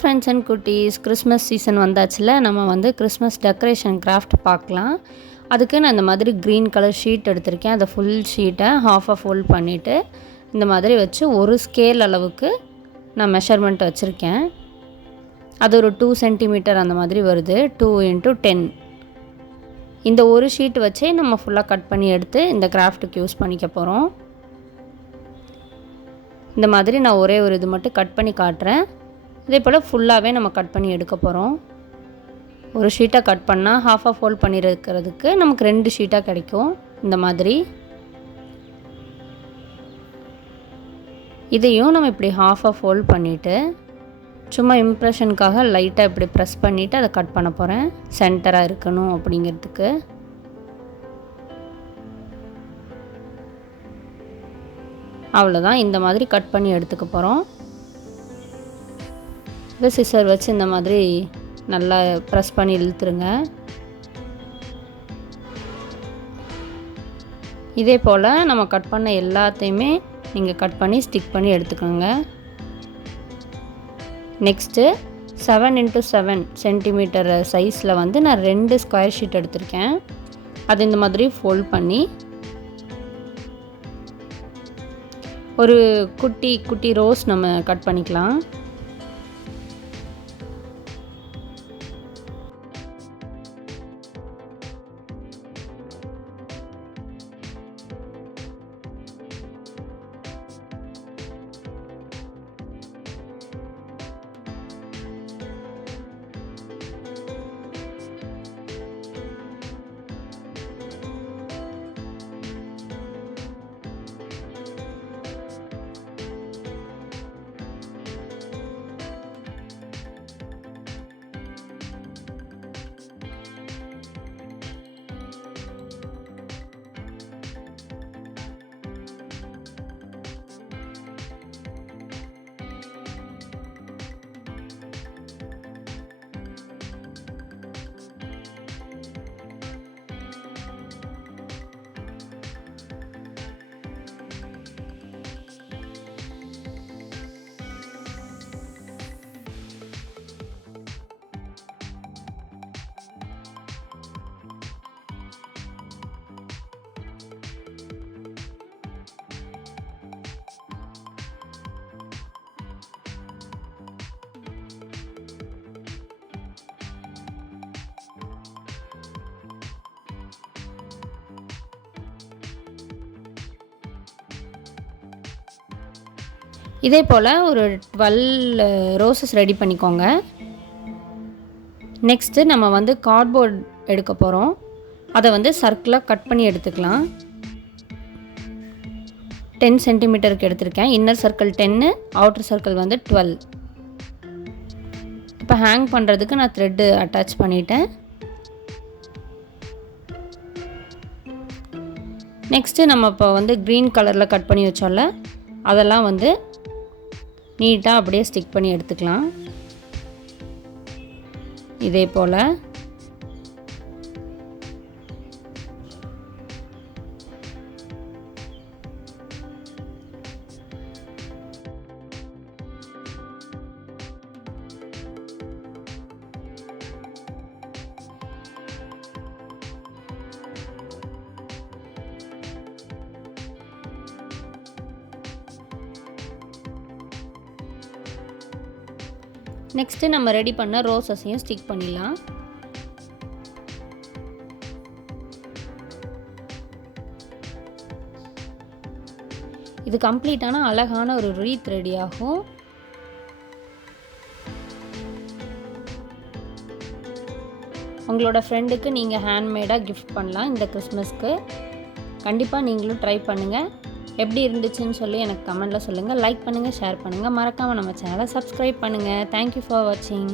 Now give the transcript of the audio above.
Friends and குட்டீஸ், Christmas season வந்தாச்சுல. நம்ம வந்து கிறிஸ்மஸ் டெக்கரேஷன் கிராஃப்ட் பார்க்கலாம். அதுக்கு நான் இந்த மாதிரி க்ரீன் கலர் ஷீட் எடுத்திருக்கேன். அதை ஃபுல் ஷீட்டை ஹாஃபாக ஃபோல்ட் பண்ணிவிட்டு இந்த மாதிரி வச்சு ஒரு ஸ்கேல் அளவுக்கு நான் மெஷர்மெண்ட் வச்சுருக்கேன். அது ஒரு 2 சென்டிமீட்டர் அந்த மாதிரி வருது. 2 × 10. இந்த ஒரு ஷீட் வச்சே நம்ம ஃபுல்லாக கட் பண்ணி எடுத்து இந்த கிராஃப்ட்டுக்கு யூஸ் பண்ணிக்க போகிறோம். இந்த மாதிரி நான் ஒரே ஒரு இது மட்டும் கட் பண்ணி காட்டுறேன். இதே போல் ஃபுல்லாகவே நம்ம கட் பண்ணி எடுக்க போகிறோம். ஒரு ஷீட்டாக கட் பண்ணால் ஹாஃபாக ஃபோல்ட் பண்ணியிருக்கிறதுக்கு நமக்கு 2 ஷீட்டாக கிடைக்கும். இந்த மாதிரி இதையும் நம்ம இப்படி ஹாஃபாக ஃபோல்ட் பண்ணிவிட்டு சும்மா இம்ப்ரெஷனுக்காக லைட்டாக இப்படி ப்ரெஸ் பண்ணிவிட்டு அதை கட் பண்ண போகிறேன். சென்டராக இருக்கணும் அப்படிங்கிறதுக்கு. அவ்வளோதான். இந்த மாதிரி கட் பண்ணி எடுத்துக்க போகிறோம். இந்த சிசர் வச்சு இந்த மாதிரி நல்லா ப்ரெஸ் பண்ணி இழுத்துருங்க. இதே போல் நம்ம கட் பண்ண எல்லாத்தையுமே நீங்கள் கட் பண்ணி ஸ்டிக் பண்ணி எடுத்துக்கோங்க. நெக்ஸ்ட்டு 7 × 7 சென்டிமீட்டர் சைஸில் வந்து நான் 2 ஸ்கொயர் ஷீட் எடுத்திருக்கேன். அது இந்த மாதிரி ஃபோல்ட் பண்ணி ஒரு குட்டி குட்டி ரோஸ் நம்ம கட் பண்ணிக்கலாம். இதே போல் ஒரு 12 ரோசஸ் ரெடி பண்ணிக்கோங்க. நெக்ஸ்ட்டு நம்ம வந்து கார்ட்போர்ட் எடுக்க போகிறோம். அதை வந்து சர்க்கிளாக கட் பண்ணி எடுத்துக்கலாம். 10 சென்டிமீட்டருக்கு எடுத்திருக்கேன். இன்னர் சர்க்கிள் 10, அவுட்டர் சர்க்கிள் வந்து 12. இப்போ ஹேங் பண்ணுறதுக்கு நான் த்ரெட்டு அட்டாச் பண்ணிட்டேன். நெக்ஸ்ட்டு நம்ம இப்போ வந்து க்ரீன் கலரில் கட் பண்ணி வச்சோம்ல, அதெல்லாம் வந்து நீட்டாக அப்படியே ஸ்டிக் பண்ணி எடுத்துக்கலாம். இதே போல் நெக்ஸ்ட்டு நம்ம ரெடி பண்ண ரோசஸையும் ஸ்டிக் பண்ணிடலாம். இது கம்ப்ளீட்டான அழகான ஒரு wreath ரெடி ஆகும். உங்களோட ஃப்ரெண்டுக்கு நீங்கள் ஹேண்ட்மேடாக கிஃப்ட் பண்ணலாம் இந்த கிறிஸ்மஸ்க்கு. கண்டிப்பாக நீங்களும் ட்ரை பண்ணுங்கள். எப்படி இருந்துச்சுன்னு சொல்லி எனக்கு கமெண்ட்டில் சொல்லுங்கள். லைக் பண்ணுங்கள், ஷேர் பண்ணுங்கள். மறக்காமல் நம்ம சேனலை சப்ஸ்கிரைப் பண்ணுங்கள். தேங்க்யூ ஃபார் வாட்சிங்.